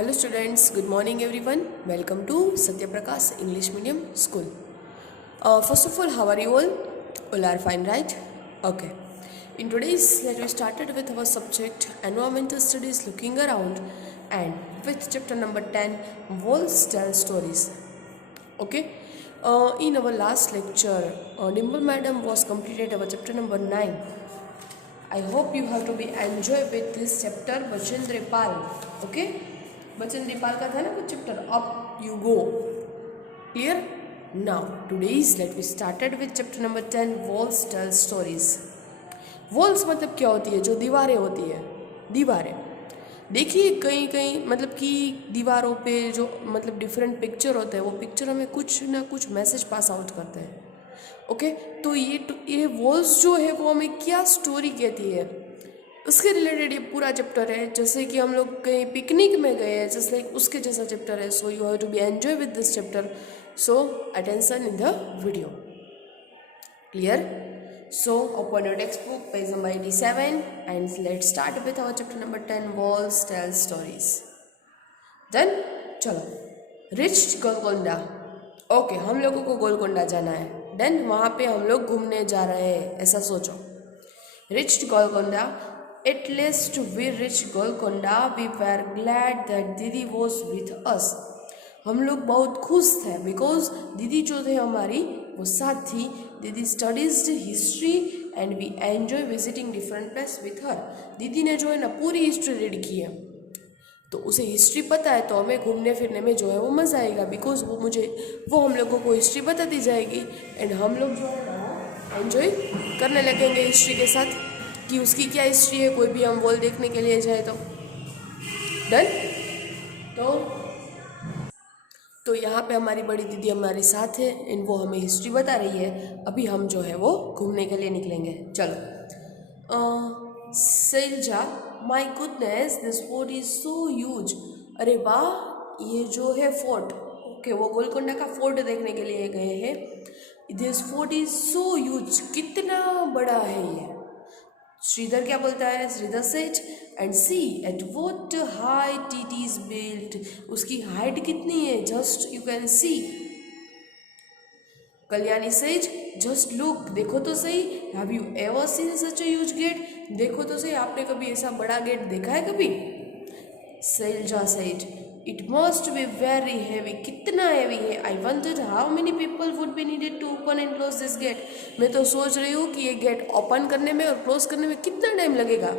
Hello students, good morning everyone. Welcome to Satya Prakash English Medium School. First of all, how are you all? All are fine, right? Okay. In today's let we started with our subject Environmental Studies Looking Around and with chapter number 10 Walls Tell Stories. Okay. In our last lecture, Dimple Madam was completed our chapter number 9. I hope you have to be enjoy with this chapter Bachendripal. Okay. बचेंद्रीपाल का था ना कुछ chapter up you go clear now today's let we started with chapter number 10 walls tell stories. Walls मतलब क्या होती है? जो दीवारें होती है, दीवारें। देखिए कहीं कहीं मतलब कि दीवारों पे जो मतलब डिफरेंट पिक्चर होते हैं, वो पिक्चरों में कुछ ना कुछ मैसेज पास आउट करते हैं। ओके तो ये वॉल्स जो है वो हमें क्या स्टोरी कहती है, उसके रिलेटेड ये पूरा चैप्टर है। जैसे कि हम लोग कहीं पिकनिक में गए हैं, जैसे लाइक उसके जैसा चैप्टर है। So you have to be enjoy with this chapter, so attention in the video. Clear? So open your text book page number 87 and let start with our chapter number 10 walls tell stories. Then चलो reach Golconda. Okay हम लोगों को गोलकोंडा जाना है। Then वहाँ पे हम लोग घूमने जा रहे हैं, ऐसा सोचो। Rich Golconda. At least we reached Golconda. We were glad that दीदी was with us. हम लोग बहुत खुश थे बिकॉज दीदी जो थे हमारी वो साथ थी। दीदी studies history and we enjoy visiting different place with her. दीदी ने जो है ना पूरी हिस्ट्री रीड की है, तो उसे हिस्ट्री पता है, तो हमें घूमने फिरने में जो है वो मज़ा आएगा बिकॉज वो हम लोगों को हिस्ट्री बताती जाएगी एंड हम लोग जो है ना एंजॉय करने लगेंगे हिस्ट्री के साथ कि उसकी क्या हिस्ट्री है। कोई भी हम वॉल देखने के लिए जाए तो डन। तो यहाँ पे हमारी बड़ी दीदी हमारे साथ है एंड वो हमें हिस्ट्री बता रही है। अभी हम जो है वो घूमने के लिए निकलेंगे। चलो Selja, my goodness this fort is so huge. अरे वाह ये जो है फोर्ट, ओके वो गोलकोंडा का फोर्ट देखने के लिए गए हैं। This fort is so huge, कितना बड़ा है ये। श्रीधर क्या बोलता है? Shridhar said and see at what height it is built. उसकी हाइट कितनी है? Just you can see. Kalyani said just look, देखो तो सही। Have you ever seen such a huge gate? देखो तो सही, आपने कभी ऐसा बड़ा गेट देखा है कभी? Shailaja said it must be very heavy, कितना हैवी है। I wondered how many people would be needed to open and close this gate. मैं तो सोच रही हूँ कि ये गेट ओपन करने में और क्लोज करने में कितना टाइम लगेगा।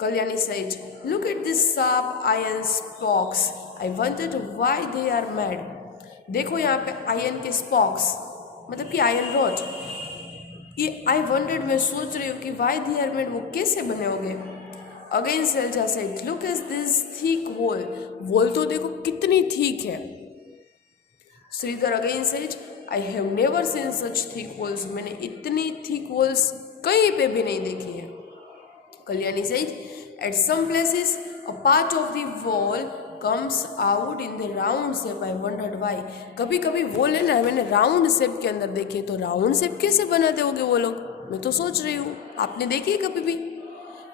Kalyani said look at this sharp iron spokes, I wondered why they are made. देखो यहाँ पे आयरन के स्पॉक्स मतलब कि आयरन रॉड। ये आई वंडर्ड मैं सोच रही हूँ कि व्हाई दे आर मेड, वो कैसे बने होंगे। Again Shailaja said look at this thick wall, wall तो देखो कितनी थिक है। Shridhar again said I have never seen such thick walls, मैंने इतनी थिक वॉल्स कहीं पे भी नहीं देखी है। Kalyani said at some places a part of the wall comes out in the round shape, I wondered why. कभी कभी वॉल है ना मैंने राउंड शेप के अंदर देखी है, तो राउंड शेप कैसे बनाते होंगे वो लोग, मैं तो सोच रही हूँ। आपने देखी है कभी भी?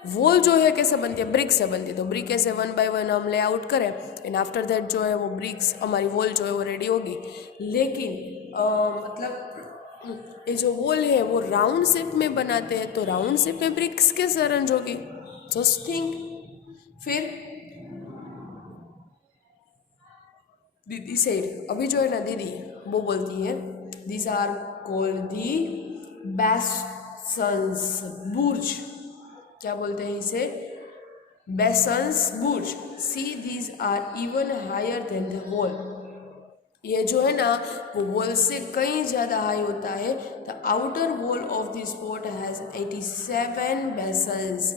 वॉल जो है कैसे बनती है? ब्रिक से बनती है। तो ब्रिक ऐसे 1 बाय 1 हम लेआउट करें एंड आफ्टर दैट जो है वो ब्रिक्स हमारी वॉल जो है वो रेडी होगी। लेकिन मतलब ये जो वॉल है वो राउंड शेप में बनाते हैं, तो राउंड शेप में ब्रिक्स कैसे अरेंज होगी? Just think. फिर दीदी से अभी जो है ना दीदी वो बोलती है these are called the bastions बुर्ज। क्या बोलते हैं इसे? बेसन्स बुर्ज। See these are even higher than the wall. ये जो है ना वो वॉल से कहीं ज़्यादा हाई होता है। The outer wall of this fort has 87 बेसन्स।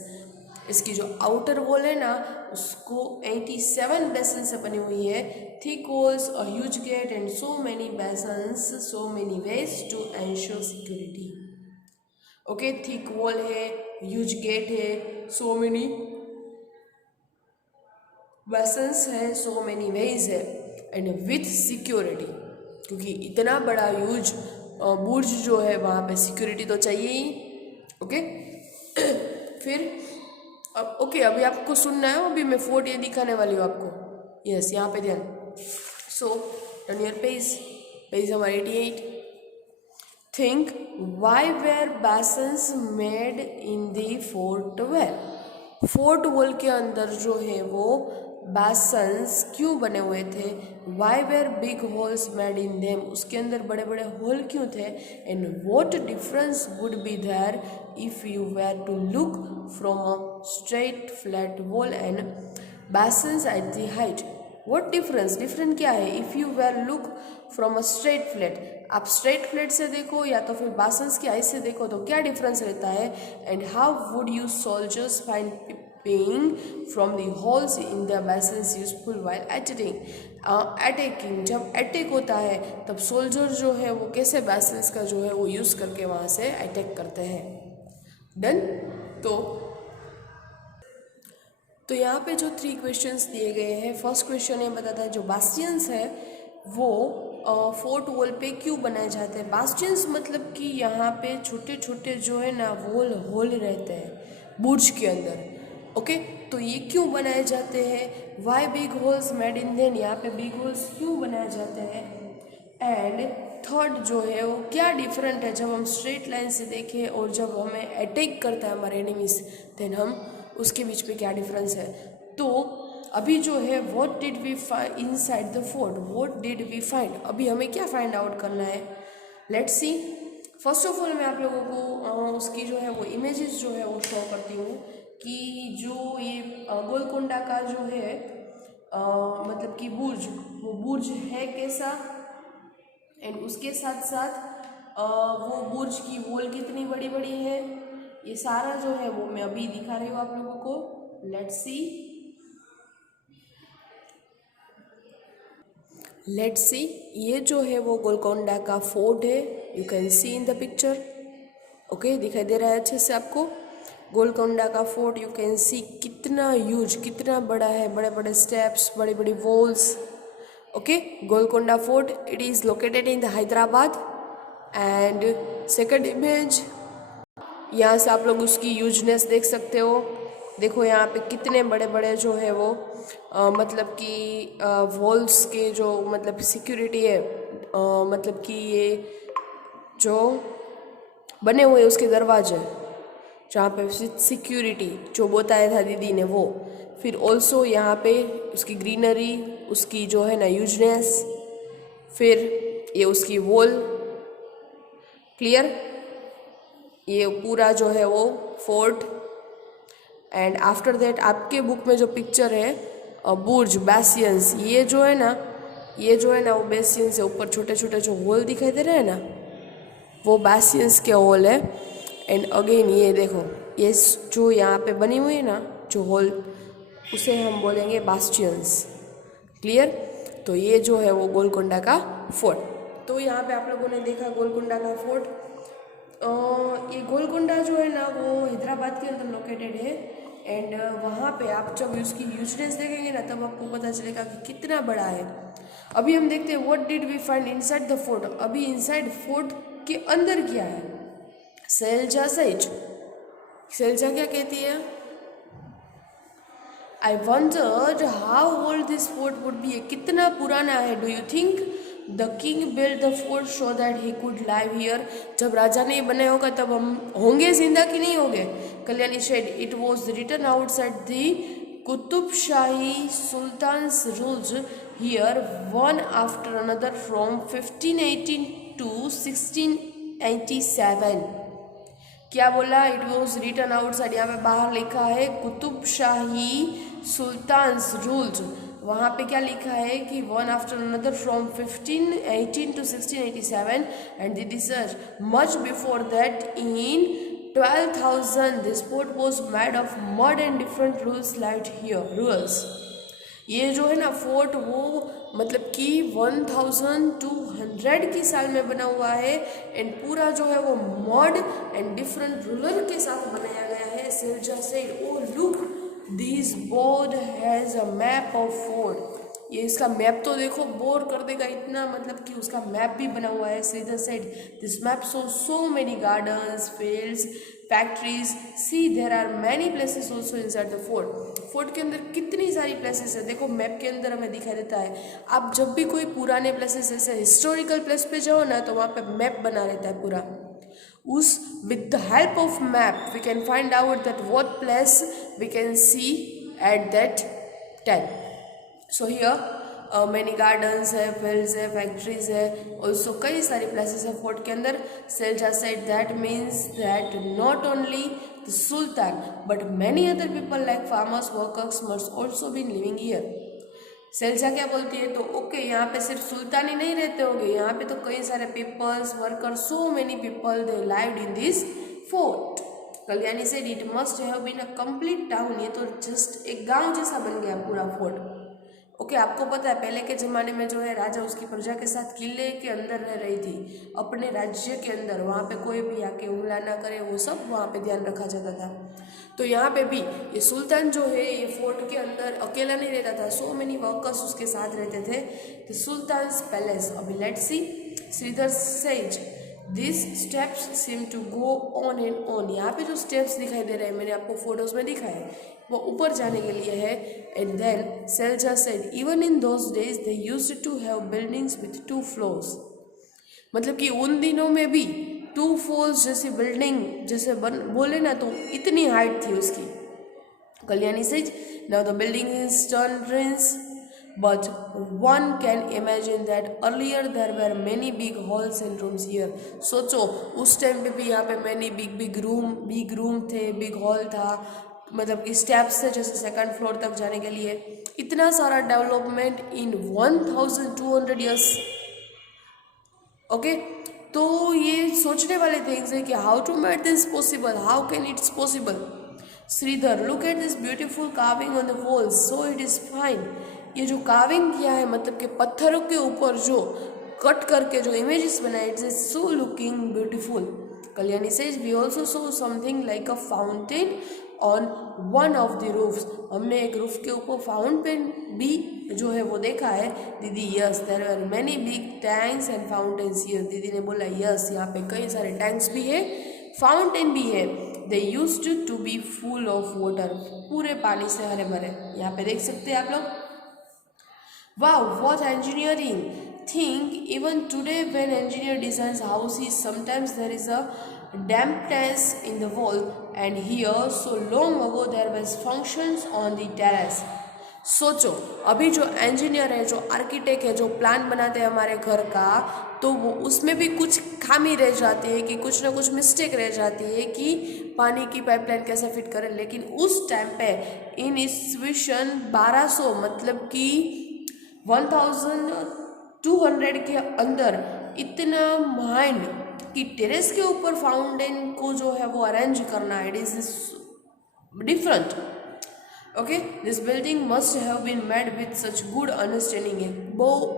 इसकी जो आउटर वॉल है ना उसको 87 बेसन से बनी हुई है। Thick walls, a huge gate and so many bastions, so many ways to ensure security. Okay thick wall है, ह्यूज गेट है, सो मेनी वेसन्स है, सो मेनी वेज है एंड विथ सिक्योरिटी, क्योंकि इतना बड़ा ह्यूज बुर्ज जो है वहाँ पे सिक्योरिटी तो चाहिए ही। ओके फिर अब ओके अभी आपको सुनना है, अभी मैं फोर्ट ये दिखाने वाली हूँ आपको। यस, यहाँ पे ध्यान. So turn your page number 88. Think why were basins made in the fort wall. Fort wall के अंदर जो है वो basins क्यों बने हुए थे. Why were big holes made in them, उसके अंदर बड़े बड़े होल क्यों थे. And what difference would be there if you were to look from a straight flat wall and basins at the height. What difference, different क्या है. If you were look from a straight flat, आप straight flat से देखो या तो फिर basins की height से देखो तो क्या डिफरेंस रहता है. And how would you soldiers find peeing from the holes in the basins useful while attacking. Attacking, जब अटैक होता है तब सोल्जर जो है वो कैसे basins का जो है वो यूज़ करके वहाँ से अटैक करते हैं. डन. तो यहाँ पे जो 3 क्वेश्चंस दिए गए हैं. फर्स्ट क्वेश्चन ये बताता है जो बास्टियंस है वो फोर्ट वॉल पे क्यों बनाए जाते हैं. बास्टियंस मतलब कि यहाँ पे छोटे छोटे जो है ना होल रहते हैं बुर्ज के अंदर. ओके, तो ये क्यों बनाए जाते हैं. Why big holes made in then, यहाँ पे बिग होल्स क्यों बनाए जाते हैं. एंड थर्ड जो है वो क्या डिफरेंट है जब हम स्ट्रेट लाइन से देखें और जब हमें अटैक करता है हमारे एनिमीज, देन हम उसके बीच में क्या डिफरेंस है. तो अभी जो है what did we find inside the fort, what did we find, अभी हमें क्या फाइंड आउट करना है. Let's see. First of all मैं आप लोगों को उसकी जो है वो इमेजेस जो है वो शो करती हूँ कि जो ये गोलकोंडा का जो है मतलब कि बुर्ज, वो बुर्ज है कैसा. एंड उसके साथ साथ वो बुर्ज की वॉल कितनी बड़ी बड़ी है, ये सारा जो है वो मैं अभी दिखा रही हूँ आप लोगों को. Let's see. ये जो है वो गोलकोंडा का फोर्ट है. You can C in the picture. Okay, दिखाई दे रहा है अच्छे से आपको. गोलकोंडा का फोर्ट यू कैन सी कितना ह्यूज, कितना बड़ा है. बड़े बड़े स्टेप्स, बड़ी बड़ी walls. Okay, Golconda fort, it is located in the Hyderabad. And second image, यहाँ से आप लोग उसकी यूजनेस देख सकते हो. देखो यहाँ पे कितने बड़े बड़े जो है वो मतलब कि वॉल्स के जो मतलब सिक्योरिटी है, मतलब कि ये जो बने हुए उसके दरवाजे जहाँ पे सिक्योरिटी जो बताया था दीदी ने वो. फिर ऑल्सो यहाँ पे उसकी ग्रीनरी, उसकी जो है ना यूजनेस, फिर ये उसकी वॉल. क्लियर. ये पूरा जो है वो फोर्ट. एंड आफ्टर दैट आपके बुक में जो पिक्चर है बुर्ज बेसियंस, ये जो है ना वो बेसियंस है. ऊपर छोटे छोटे जो होल दिखाई दे रहे हैं ना वो बेसियंस के होल है. एंड अगेन ये देखो, ये जो यहाँ पे बनी हुई है ना जो होल, उसे हम बोलेंगे बास्टियंस. क्लियर. तो ये जो है वो गोलकोंडा का फोर्ट. तो यहाँ पे आप लोगों ने देखा गोलकोंडा का फोर्ट. ये गोलकोंडा जो है ना वो हैदराबाद के अंदर लोकेटेड है. एंड वहाँ पे आप जब उसकी यूजनेस देखेंगे ना तब आपको पता चलेगा कि कितना बड़ा है. अभी हम देखते हैं what did we find inside the fort. अभी इनसाइड फोर्ट के अंदर क्या है. सैलजा सेज. सैलजा क्या कहती है. I wondered how old this fort would be. कितना पुराना है. Do you think the king build the fort so that he could live here. जब राजा ने बनाया होगा तब हम होंगे जिंदा कि नहीं होंगे. Kalyani said it was written outside the Qutub Shahi sultans rules here one after another from 1518 to 1687. क्या बोला. इट वॉज रिटन आउटसाइड, यहाँ पे बाहर लिखा है कुतुब शाही सुल्तान्स रूल्स. वहाँ पे क्या लिखा है कि one after another from 1518 to 1687. And the research much before that in 12,000 this fort was made of mud and different rules light here rules. ये जो है ना फोर्ट वो मतलब कि 1200 की साल में बना हुआ है. एंड पूरा जो है वो मड एंड डिफरेंट रूलर के साथ बनाया गया है. Selja said oh look this board has a map of fort. ये इसका मैप तो देखो, बोर कर देगा इतना, मतलब कि उसका मैप भी बना हुआ है. Selja said this map so many gardens, fields, factories. See there are many places also inside the fort. Fort के अंदर कितनी सारी प्लेसेस है, देखो मैप के अंदर हमें दिखाई देता है। आप जब भी कोई पुराने प्लेसेस ऐसे हिस्टोरिकल प्लेस पे जाओ ना, तो वहाँ पे मैप बना रहता है पूरा। उस with the help of map we can find out that what place we can see at that time. So here many gardens है, fields है, factories है, also कई सारी places है फोर्ट के अंदर। Selja said that means that not only the Sultan but many other people like farmers, workers must also be living here. सेल्जा क्या बोलती है, तो ओके यहाँ पे सिर्फ सुल्तान ही नहीं रहते होंगे, यहाँ पे तो कई सारे peoples, worker, so many people they lived in this fort. Kalyani said it must have been a complete town, ये तो जस्ट एक गांव जैसा बन गया पूरा फोर्ट। ओके आपको पता है पहले के ज़माने में जो है राजा उसकी प्रजा के साथ किले के अंदर रह रही थी, अपने राज्य के अंदर, वहाँ पे कोई भी आके हमला ना करे, वो सब वहाँ पे ध्यान रखा जाता था। तो यहाँ पे भी ये सुल्तान जो है ये फोर्ट के अंदर अकेला नहीं रहता था, सो मेनी वर्कर्स उसके साथ रहते थे। द सुल्तान्स पैलेस, अभी let's see. Shridhar says this steps seem to go on and on, यहाँ पे जो स्टेप्स दिखाई दे रहे हैं मैंने आपको फोटोज में दिखाया है, वो ऊपर जाने के लिए है। And then Selja said even in those days they used to have buildings with 2 floors, मतलब कि उन दिनों में भी 2 floors जैसी बिल्डिंग जैसे बोले ना, तो इतनी हाइट थी उसकी। Kalyani says now the building is turns but one can imagine that earlier there were many big halls and rooms here. सोचो उस टाइम पे भी यहाँ पे many big रूम थे, बिग हॉल था, मतलब कि स्टेप्स थे जैसे 2nd floor तक जाने के लिए। इतना सारा डेवलपमेंट इन 1200 years। ओके तो ये सोचने वाले थिंग्स है कि how to make this possible, how can it's possible. Shridhar look at this beautiful carving on the walls, so it is fine. ये जो कार्विंग किया है मतलब कि पत्थरों के ऊपर जो कट करके जो इमेजेस बनाए, it's so looking beautiful. Kalyani says we also saw something like a fountain on one of the roofs, हमने एक रूफ के ऊपर फाउंटेन भी जो है वो देखा है। दीदी yes there are many big tanks and fountains here, दीदी ने बोला यस यहाँ पे कई सारे टैंक्स भी है, फाउंटेन भी है। They used to be full of water, पूरे पानी से हरे भरे, यहाँ पे देख सकते हैं आप लोग। Wow, what engineering! Think even today when engineer designs houses, sometimes there is a dampness in the wall, and here so long ago there was functions on the terrace. सोचो अभी जो इंजीनियर है, जो आर्किटेक्ट है, जो plan बनाते हैं हमारे घर का, तो वो उसमें भी कुछ खामी रह जाती है कि कुछ ना कुछ मिस्टेक रह जाती है कि पानी की पाइपलाइन कैसे फिट करें। लेकिन उस टाइम पे इन ईस्वीसन 1200 मतलब कि 1200 के अंदर इतना माइंड कि टेरेस के ऊपर फाउंटेन को जो है वो अरेंज करना है, it is different. Okay this building must have been made with such good understanding है,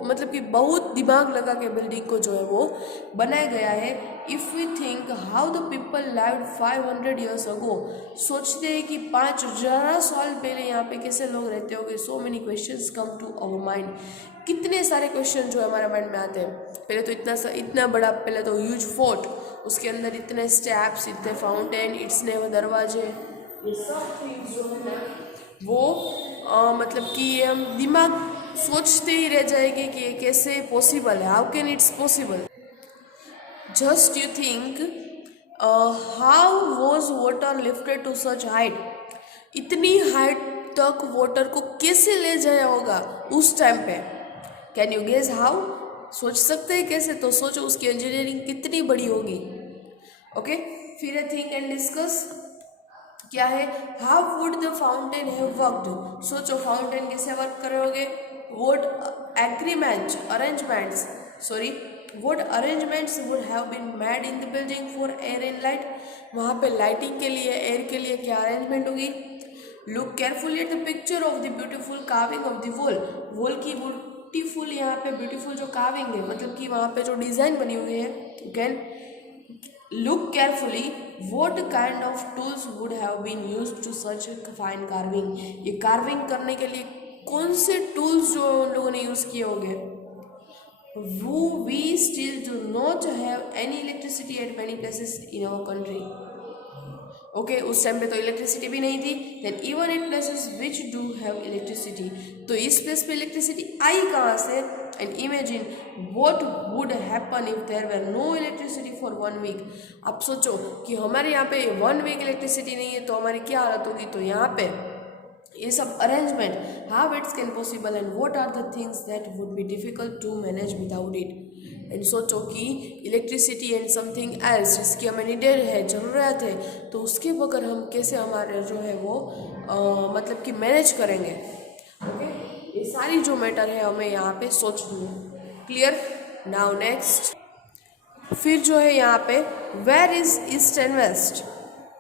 मतलब कि बहुत दिमाग लगा के बिल्डिंग को जो है वो बनाया गया है। If we think how the people lived 500 years ago, सोचते हैं कि 5000 साल पहले यहाँ पे कैसे लोग रहते होंगे। So many questions come to our mind, कितने सारे क्वेश्चन जो है हमारे माइंड में आते हैं। पहले तो इतना बड़ा, पहले तो ह्यूज फोर्ट, उसके अंदर इतने स्टेप्स, इतने फाउंटेन, इतने वो दरवाजे, ये सब चीज़ जो है ना वो मतलब कि हम दिमाग सोचते ही रह जाएंगे कि ये कैसे पॉसिबल है, how can it's possible. Just you think how was water lifted to such height, इतनी हाइट तक वाटर को कैसे ले जाया होगा उस टाइम पे। कैन यू गेस हाउ, सोच सकते हैं कैसे, तो सोचो उसकी इंजीनियरिंग कितनी बड़ी होगी। ओके फिर है थिंक एंड डिस्कस, क्या है how would the fountain have worked, सोचो फाउंटेन कैसे वर्क करोगे। Would arrangements would have been made in the building for air and light, वहाँ पे लाइटिंग के लिए, एयर के लिए क्या अरेंजमेंट होगी। Look carefully at the picture of the beautiful carving of the wall की ब्यूटीफुल, यहाँ पे ब्यूटीफुल जो कार्विंग है मतलब कि वहाँ पे जो डिज़ाइन बनी हुई है। Again look carefully what kind of tools would have been used to such fine carving, ये कार्विंग करने के लिए कौन से टूल्स जो उन लोगों ने यूज़ किए होंगे। we still do not have any electricity at many places in our country, okay उस टाइम पे तो इलेक्ट्रिसिटी भी नहीं थी. Then even in places which do have electricity, तो इस प्लेस पे इलेक्ट्रिसिटी आई कहाँ से. And imagine what would happen if there were no electricity for 1 week. आप सोचो कि हमारे यहाँ पे 1 वीक इलेक्ट्रिसिटी नहीं है तो हमारी क्या हालत होगी. तो यहाँ पे ये सब arrangement how it's can possible and what are the things that would be difficult to manage without it. And सोचो कि इलेक्ट्रिसिटी एंड समथिंग एल्स जिसकी हमें नीडेड है, ज़रूरत है, तो उसके बगैर हम कैसे हमारे जो है वो मतलब कि मैनेज करेंगे. ओके ये सारी जो मैटर है हमें यहाँ पे सोचनी है. क्लियर. नाउ नेक्स्ट फिर जो है यहाँ पे where is east and west.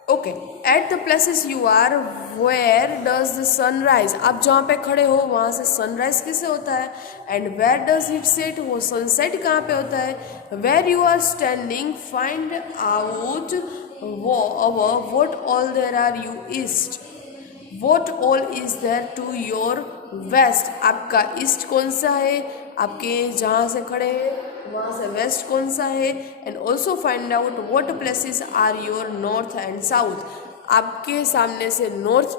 Okay at the places you are where does the sunrise. आप जहाँ पे खड़े हो वहाँ से सनराइज किसे होता है. And where does it set, वो सनसेट कहाँ पे होता है. Where you are standing find out what all there are you east. What all is there to your west. आपका ईस्ट कौन सा है, आपके जहाँ से खड़े हैं वहाँ से वेस्ट कौन सा है. And also find out what places are your north and south. आपके सामने से नॉर्थ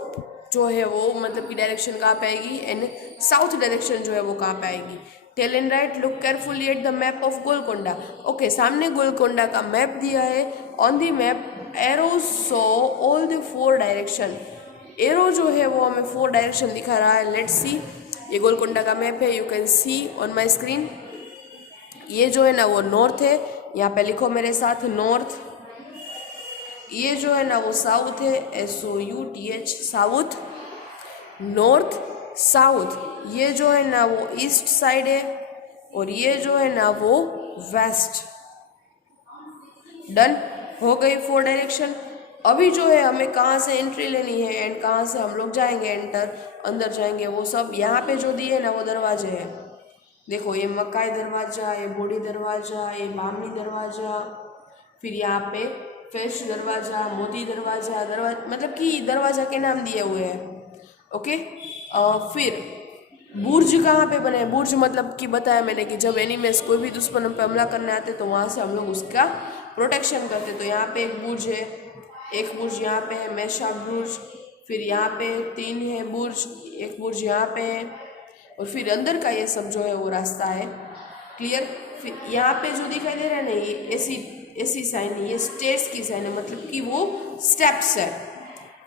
जो है वो मतलब की डायरेक्शन कहाँ पे आएगी एंड साउथ डायरेक्शन जो है वो कहाँ पे आएगी. Tell and right look carefully at the map of Golkonda. Okay सामने गोलकोंडा का मैप दिया है. On the map arrow so all the 4 direction. Arrow जो है वो हमें 4 डायरेक्शन दिखा रहा है. Let's see. ये गोलकोंडा का मैप है. You can see on my screen. ये जो है ना वो नॉर्थ है. यहाँ पे लिखो मेरे साथ नॉर्थ. ये जो है ना वो साउथ है. SOUTH south. North south. ये जो है ना वो ईस्ट साइड है और ये जो है ना वो वेस्ट. डन हो गई 4 डायरेक्शन. अभी जो है हमें कहाँ से एंट्री लेनी है एंड कहाँ से हम लोग जाएंगे एंटर अंदर जाएंगे, वो सब यहाँ पे जो दिए ना वो दरवाजे हैं. देखो ये मकाई दरवाज़ा, ये बूढ़ी दरवाज़ा, ये बामनी दरवाज़ा, फिर यहाँ पे फेश दरवाज़ा, मोती दरवाज़ा. मतलब कि दरवाज़ा के नाम दिए हुए हैं. ओके फिर बुर्ज कहाँ पे बने. बुर्ज मतलब कि बताया मैंने कि जब एनिमीज कोई भी दुश्मन हम पे हमला करने आते तो वहाँ से हम लोग उसका प्रोटेक्शन करते. तो यहाँ पे एक बुर्ज है, एक बुर्ज यहाँ पे है मेशा बुर्ज. फिर यहाँ पे 3 है बुर्ज, एक बुर्ज यहाँ पे है और फिर अंदर का ये सब जो है वो रास्ता है. क्लियर. फिर यहाँ पे जो दिखाई दे रहा है ना ये ऐसी साइन है, ये स्टेयर्स की साइन है, मतलब कि वो स्टेप्स है.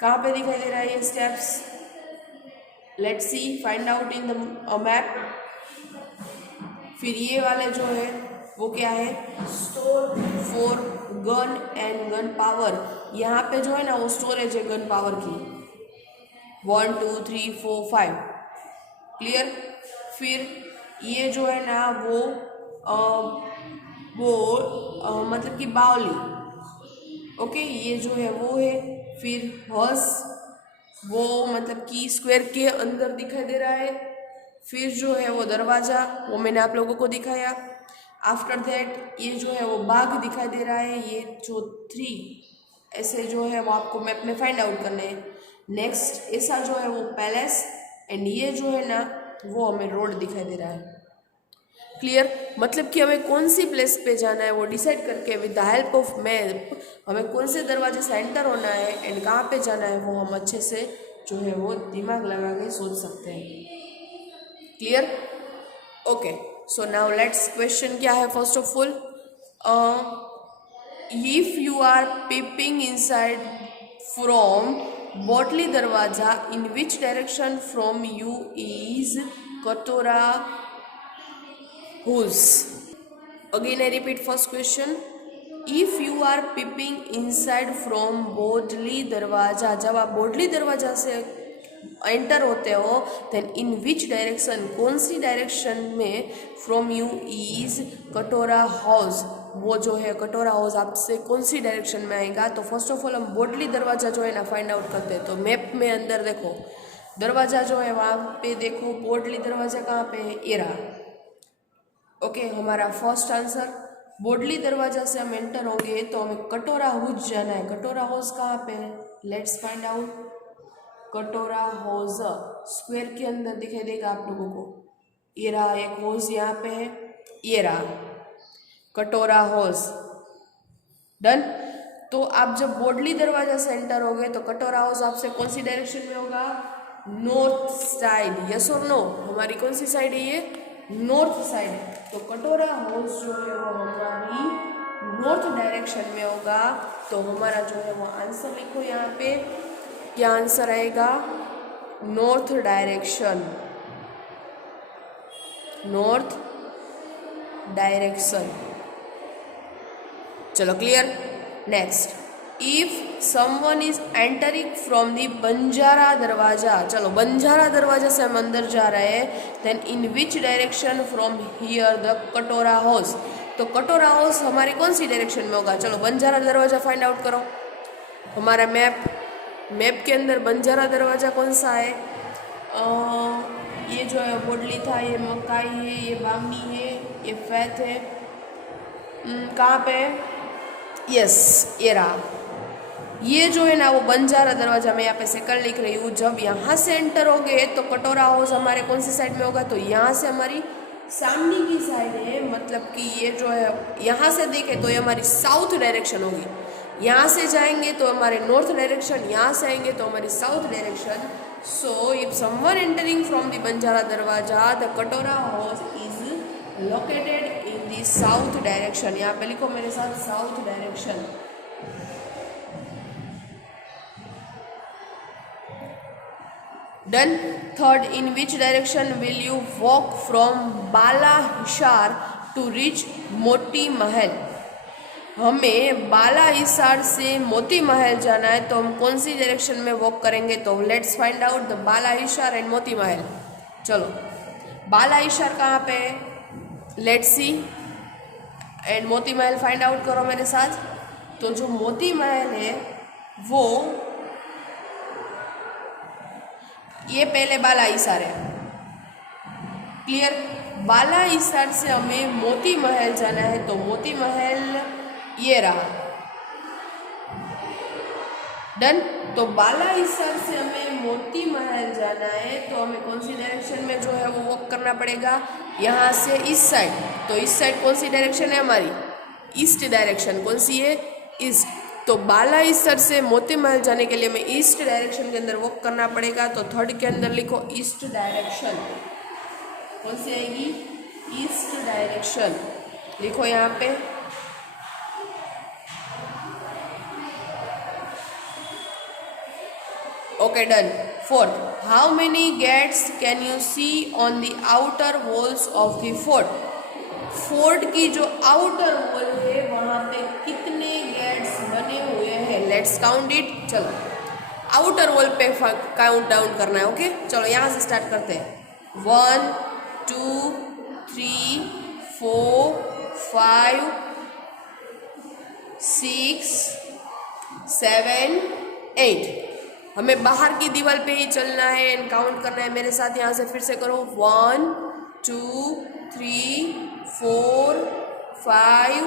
कहाँ पे दिखाई दे रहा है ये steps. Let's see find out in the map. फिर ये वाले जो है वो क्या है, store for gun and gun power. यहाँ पे जो है ना वो स्टोरेज है गन पावर की. 1 2 3 4 5. क्लियर. फिर ये जो है ना वो मतलब कि बावली. ओके ये जो है वो है. फिर हॉर्स वो मतलब कि स्क्वायर के अंदर दिखाई दे रहा है. फिर जो है वो दरवाज़ा वो मैंने आप लोगों को दिखाया. आफ्टर दैट ये जो है वो बाघ दिखाई दे रहा है. ये जो 3 ऐसे जो है वो आपको मैप में फाइंड आउट करने हैं. नेक्स्ट ऐसा जो है वो पैलेस एंड ये जो है ना वो हमें रोड दिखाई दे रहा है. क्लियर. मतलब कि हमें कौन सी प्लेस पे जाना है वो डिसाइड करके with the help of map हमें कौन से दरवाजे से एंटर होना है एंड कहाँ पे जाना है वो हम अच्छे से जो है वो दिमाग लगा के सोच सकते हैं. Clear. Okay so now let's question क्या है. First of all if you are peeping inside from Botley Darwaza, in which direction from you is Katora House? Again I repeat first question. If you are peeping inside from Bodli दरवाज़ा, जब आप बोडली दरवाज़ा से enter होते हो then in which direction, कौन सी direction में from you is कटोरा हाउस. वो जो है कटोरा हाउस आपसे कौन सी डायरेक्शन में आएगा. तो फर्स्ट ऑफ ऑल हम बोडली दरवाज़ा जो है ना फाइंड आउट करते हैं. तो मैप में अंदर देखो दरवाज़ा जो है वहाँ पे देखो बोडली दरवाज़ा कहाँ पे है, ये रहा. ओके हमारा फर्स्ट आंसर. बोडली दरवाज़ा से हम एंटर होंगे तो हमें कटोरा हाउस जाना है. कटोरा हाउस कहाँ पे है, लेट्स फाइंड आउट. कटोरा हाउस स्क्वायर के अंदर दिखाई देगा आप लोगों को. ये रहा एक हाउस यहाँ पे है, ये रहा कटोरा हाउस. डन. तो आप जब बोडली दरवाजा से एंटर होगे तो कटोरा हाउस आपसे कौन सी डायरेक्शन में होगा? North side. यस और नो? हमारी कौन सी साइड है ये? नॉर्थ साइड है। तो कटोरा हाउस जो है वो हमारी नॉर्थ डायरेक्शन में होगा। तो हमारा जो है वो आंसर लिखो यहाँ पे, क्या आंसर आएगा? North direction, north direction. चलो clear. Next, if someone is entering from the Banjara Darwaza, चलो बंजारा दरवाजा से हम अंदर जा रहे हैं, then in which direction from here the Katora house. तो कटोरा हाउस हमारी कौन सी डायरेक्शन में होगा? चलो बंजारा दरवाजा फाइंड आउट करो। हमारा मैप के अंदर बंजारा दरवाजा कौन सा है? ये जो है बोडली था, ये मकाई है, ये बामी है, ये फैत है। कहाँ पे? यस, ये रहा। ये जो है ना वो बंजारा दरवाजा, मैं यहाँ पे सेकंड लिख रही हूँ। जब यहाँ से एंटर हो गए तो कटोरा हाउस हमारे कौन सी साइड में होगा? तो यहाँ से हमारी सामने की साइड है, मतलब कि ये जो है यहाँ से देखें तो ये हमारी साउथ डायरेक्शन होगी। यहाँ से जाएंगे तो हमारे नॉर्थ डायरेक्शन, यहाँ से आएंगे तो हमारी south direction. So if someone entering from the Banjara Darwaza the Katora house is located in the south direction. यहाँ पे लिखो मेरे साथ, south direction. Done. Third, in which direction will you walk from Bala Hisar to reach Moti Mahal. हमें बाला हिसार से मोती महल जाना है, तो हम कौन सी डायरेक्शन में वॉक करेंगे? तो let's find out the Bala Hisar and Moti Mahal. चलो बाला हिसार कहाँ पे है? Let's C. And Moti Mahal find out करो मेरे साथ। तो जो मोती महल है वो ये पहले बाला हिसार है। क्लियर? बाला हिसार से हमें मोती महल जाना है, तो मोती महल ये रहा। डन। तो बाला हिसार से हमें मोती महल जाना है, तो हमें कौन सी डायरेक्शन में जो है वो वॉक करना पड़ेगा? यहाँ से इस साइड। तो इस साइड कौन सी डायरेक्शन है हमारी? East direction. कौन सी है? ईस्ट। तो बाला हिसार से मोती महल जाने के लिए हमें ईस्ट डायरेक्शन के अंदर वॉक करना पड़ेगा। तो थर्ड के अंदर लिखो ईस्ट डायरेक्शन। कौन सी आएगी? East direction. लिखो यहाँ पे। Okay done. Fourth, how many gates can you see on the outer walls of the fort. Fort की जो आउटर वॉल है वहाँ पे कितने गेट्स बने हुए हैं? Let's count it. चलो आउटर वॉल पे काउंट डाउन करना है। ओके चलो यहाँ से स्टार्ट करते हैं। 1 2 3 4 5 6 7 8। हमें बाहर की दीवार पे ही चलना है एंड काउंट करना है। मेरे साथ यहाँ से फिर से करो। 1 2 3 4 5,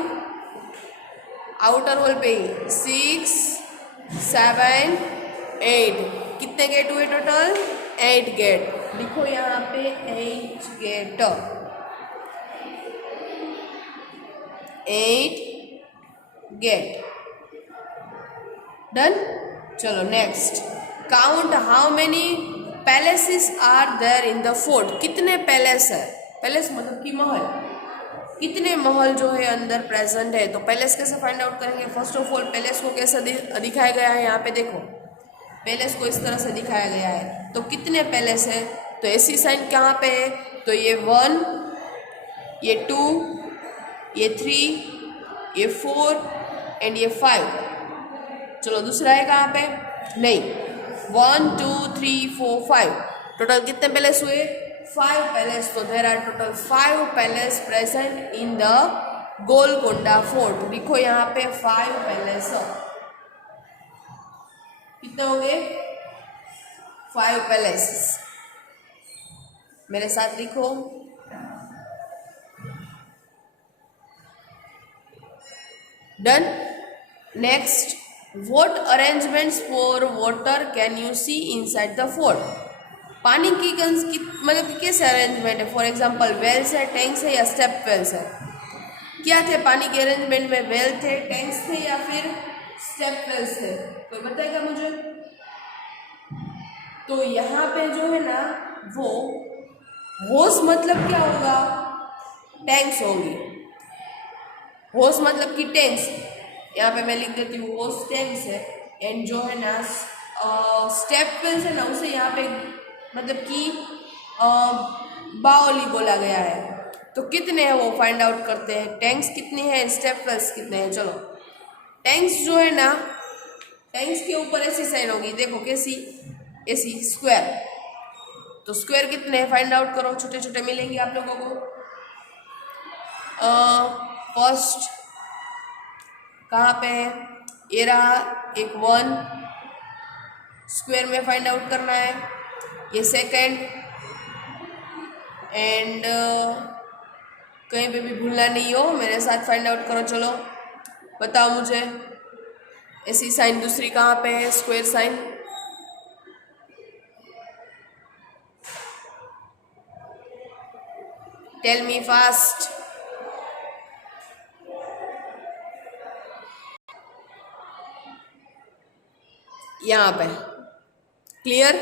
आउटर वॉल पे ही 6 7 8। कितने गेट हुए टोटल? 8 गेट। लिखो यहाँ पे 8 गेट, 8 गेट। डन। चलो next, count how many palaces are there in the fort. कितने पैलेस है? पैलेस मतलब कि महल। कितने महल जो है अंदर प्रेजेंट है? तो पैलेस कैसे फाइंड आउट करेंगे? फर्स्ट ऑफ ऑल पैलेस को कैसे दिखाया गया है? यहाँ पे देखो, पैलेस को इस तरह से दिखाया गया है। तो कितने पैलेस है? तो ऐसी साइन कहाँ पे है? तो ये 1, ये 2, ये 3, ये 4 एंड ये 5। चलो दूसरा है कहाँ पे? नहीं, 1 2 3 4 5। टोटल कितने पैलेस हुए? 5 पैलेस। तो there are total 5 palace present in the Golkonda fort. लिखो यहाँ पे 5 पैलेस। कितने हो गए? 5 पैलेस। मेरे साथ लिखो। Done. Next, what arrangements for water can you see inside the fort? पानी की मतलब कि कैसे अरेंजमेंट है? फॉर एग्जाम्पल वेल्स है, टैंक्स है या स्टेप वेल्स है? क्या थे पानी के अरेंजमेंट में? वेल थे, टैंक्स थे या फिर स्टेप वेल्स है? कोई बताएगा मुझे? तो यहाँ पे जो है ना वो होस मतलब क्या होगा? टैंक्स होंगी। होस मतलब कि टैंक्स, यहाँ पे मैं लिख देती हूँ होस टैंक्स है। एंड जो है ना स्टेप वेल्स है ना उसे यहाँ पे मतलब कि बाओली बोला गया है। तो कितने हैं वो फाइंड आउट करते हैं। टैंक्स कितने हैं, स्टेप वेल्स कितने हैं। चलो टैंक्स जो है ना, टैंक्स के ऊपर ऐसी साइन होगी, देखो कैसी, ऐसी स्क्वायर। तो स्क्वायर कितने हैं फाइंड आउट करो, छोटे छोटे मिलेंगे आप लोगों को। फर्स्ट कहाँ पे है, ये रहा एक 1 स्क्वायर में फाइंड आउट करना है। ये सेकंड, एंड कहीं पे भी भूलना नहीं हो, मेरे साथ फाइंड आउट करो। चलो बताओ मुझे, ऐसी साइन दूसरी कहाँ पे है, square sign. Tell me fast. यहाँ पे क्लियर।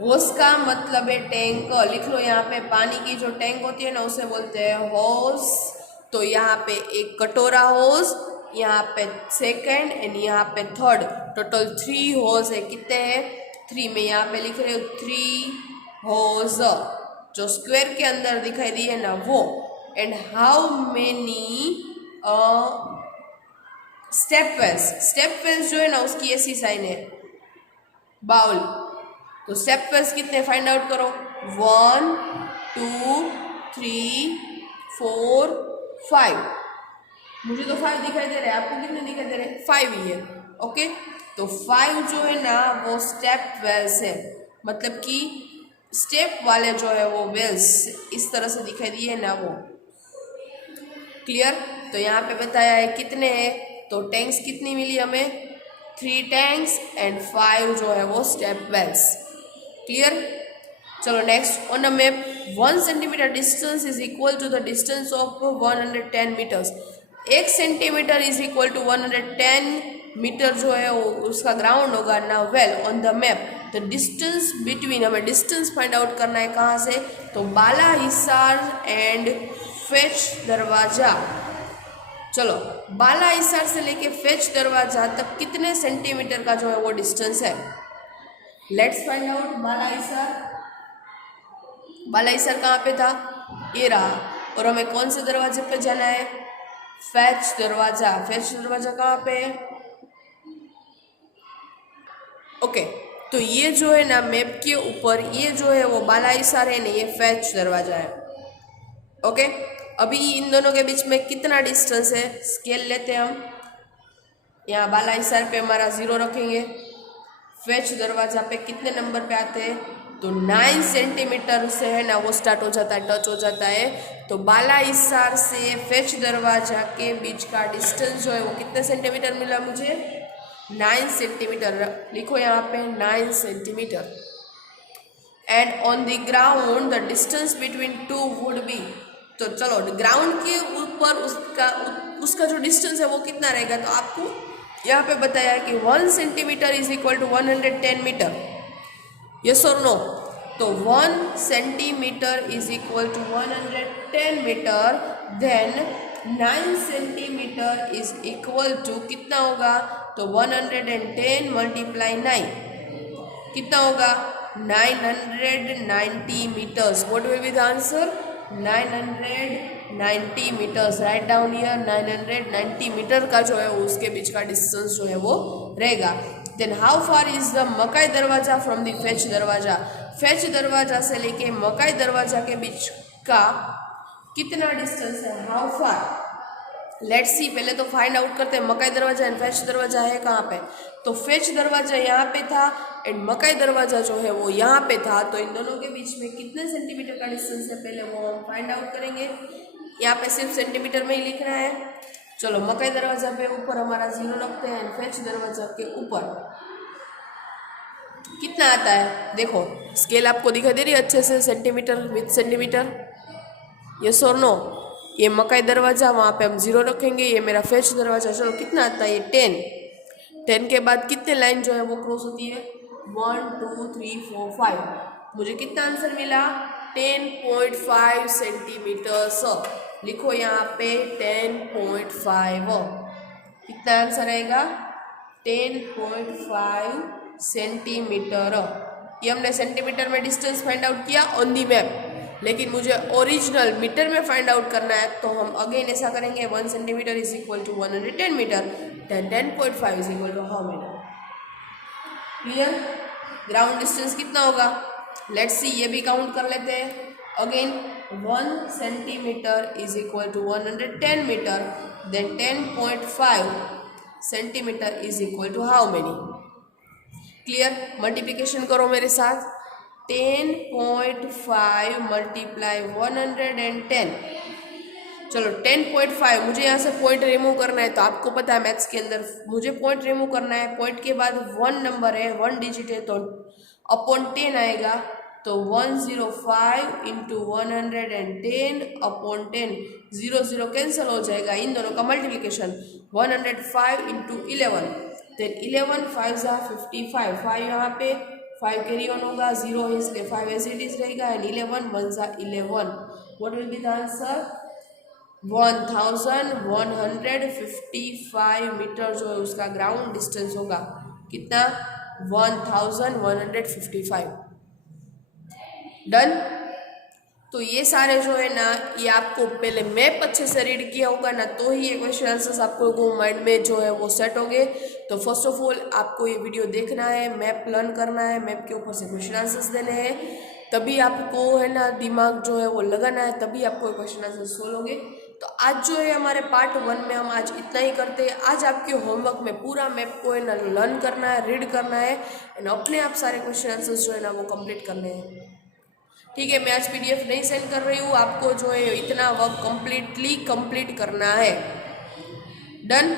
होस का मतलब है टैंक, लिख लो यहाँ पे। पानी की जो टैंक होती है ना उसे बोलते हैं होस। तो यहाँ पे एक कटोरा होस, यहाँ पे सेकंड एंड यहाँ पे थर्ड, टोटल 3 होस है। कितने हैं? 3 में यहाँ पे लिख रहे हो 3 होस जो स्क्वायर के अंदर दिखाई दी है ना वो। And how many step wells, step wells जो है ना उसकी ऐसी साइन है बाउल। तो स्टेप वेल्स कितने फाइंड आउट करो, 1 2 3 4 5। मुझे तो 5 दिखाई दे रहे हैं, आपको कितने दिखाई दे रहे हैं? 5 ही है। ओके, तो 5 जो है ना वो स्टेप वेल्स है, मतलब कि स्टेप वाले जो है वो वेल्स इस तरह से दिखाई दिए है ना वो। क्लियर। तो यहाँ पे बताया है कितने हैं, तो टैंक्स कितनी मिली हमें, 3 टैंक्स एंड 5 जो है वो स्टेप वेल्स। क्लियर। चलो next, on a map 1 centimetre distance is equal to the distance of 110 metres. 1 centimetre is equal to 110 metre जो है वो उसका ग्राउंड होगा ना। Well on the map the distance between, हमें डिस्टेंस फाइंड आउट करना है कहाँ से, तो बाला हिसार एंड फेच दरवाजा। चलो बाला हिसार से लेके फेच दरवाजा तक कितने सेंटीमीटर का जो है वो डिस्टेंस है। लेट्स फाइंड आउट बाला हिसार। बाला हिसार कहाँ पे था, ये रहा। और हमें कौन से दरवाजे पे जाना है, फेच दरवाजा। फेच दरवाजा कहाँ पे है, ओके। तो ये जो है ना मैप के ऊपर ये जो है वो बाला हिसार है ना, ये फेच दरवाजा है। ओके, अभी इन दोनों के बीच में कितना डिस्टेंस है, स्केल लेते हैं हम। यहाँ बाला हिसार पे हमारा 0 रखेंगे, फेच दरवाजा पे कितने नंबर पे आते हैं, तो 9 सेंटीमीटर से है ना वो स्टार्ट हो जाता है, टच हो जाता है। तो बाला हिसार से फेच दरवाजा के बीच का डिस्टेंस जो है वो कितने सेंटीमीटर मिला मुझे, 9 सेंटीमीटर। लिखो यहाँ पे 9 centimetre. And on the ground the distance between 2 would be. तो चलो ग्राउंड के ऊपर उसका जो डिस्टेंस है वो कितना रहेगा, तो आपको यहाँ पे बताया कि 1 centimetre is equal to 110 metre. Yes और नो, तो 1 centimetre is equal to 110 metre. Then 9 centimetre is equal to कितना होगा, तो 110 मल्टीप्लाई 9 कितना होगा, 990 meters. What will be the answer? 990 meters. Write down here 990 metre का जो है उसके बीच का डिस्टेंस जो है वो रहेगा। Then how far is the मकाई दरवाजा from the फेच दरवाजा? फेच दरवाजा से लेके मकाई दरवाजा के बीच का कितना डिस्टेंस है, हाउ फार। लेट्स सी, पहले तो फाइंड आउट करते हैं मकाई दरवाजा एंड फेच दरवाजा है कहाँ पे। तो फेच दरवाजा यहाँ पे था एंड मकाई दरवाजा जो है वो यहाँ पे था। तो इन दोनों के बीच में कितने सेंटीमीटर का डिस्टेंस है पहले वो हम फाइंड आउट करेंगे। यहाँ पे सिर्फ सेंटीमीटर में ही लिखना है। चलो मकाई दरवाजा पे ऊपर हमारा 0 रखते हैं एंड फेच दरवाजा के ऊपर कितना आता है, देखो स्केल आपको दिखाई दे रही है अच्छे से, सेंटीमीटर विथ सेंटीमीटर। यस और नो, ये मकाई दरवाजा वहाँ पे हम 0 रखेंगे, ये मेरा फेच दरवाजा। चलो कितना आता है, ये 10। 10 के बाद कितने लाइन जो है वो क्रॉस होती है? 1 2 3 4 5। मुझे कितना आंसर मिला? 10.5 सेंटीमीटर्स। लिखो यहाँ पे 10.5। कितना आंसर आएगा? 10.5 सेंटीमीटर। ये हमने सेंटीमीटर में डिस्टेंस फाइंड आउट किया ऑन दी मैप, लेकिन मुझे ओरिजिनल मीटर में फाइंड आउट करना है, तो हम अगेन ऐसा करेंगे 1 centimetre is equal to 110 metre, then 10.5 is equal to how metre. Clear? Ground distance कितना होगा? लेट्स सी, ये भी काउंट कर लेते हैं। Again 1 centimetre is equal to 110 metre, then 10.5 centimetre is equal to how many? Clear? Multiplication करो मेरे साथ। 10.5 मल्टीप्लाई 110। चलो 10.5, मुझे यहाँ से पॉइंट रिमूव करना है, तो आपको पता है मैथ्स के अंदर मुझे पॉइंट रिमूव करना है। पॉइंट के बाद 1 नंबर है, 1 डिजिट है, तो अपॉन 10 आएगा, तो 105 इंटू 110 अपॉन 10, 0 0 कैंसिल हो जाएगा, इन दोनों का मल्टीप्लिकेशन 105 इंटू 11, देन 11 5 ज़ा 55, 5 यहाँ पे 5 कैरी ऑन होगा, 0 है इसलिए 5 एज इट इज रहेगा, एंड 11 1 ज़ा 11। What will be the answer? 1155 metre जो है उसका ग्राउंड डिस्टेंस होगा। कितना? 1155। डन? तो ये सारे जो है ना, ये आपको पहले मैप अच्छे से रीड किया होगा ना, तो ही ये क्वेश्चन आंसर्स आपको माइंड में जो है वो सेट होंगे। तो फर्स्ट ऑफ ऑल आपको ये वीडियो देखना है, मैप लर्न करना है, मैप के ऊपर से क्वेश्चन आंसर्स देने हैं, तभी आपको है ना दिमाग जो है वो लगाना है, तभी आपको क्वेश्चन आंसर सोल्व होंगे। तो आज जो है हमारे पार्ट 1 में हम आज इतना ही करते हैं। आज आपके होमवर्क में पूरा मैप को है ना लर्न करना है, रीड करना है, एंड अपने आप सारे क्वेश्चन आंसर्स जो है ना वो कंप्लीट करने हैं। ठीक है, मैं आज PDF नहीं सेंड कर रही हूँ, आपको जो है इतना वर्क कंप्लीटली कंप्लीट करना है। डन?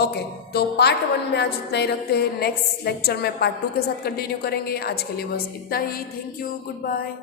ओके, तो पार्ट 1 में आज इतना ही रखते हैं। नेक्स्ट लेक्चर में पार्ट 2 के साथ कंटिन्यू करेंगे। आज के लिए बस इतना ही। Thank you, good bye.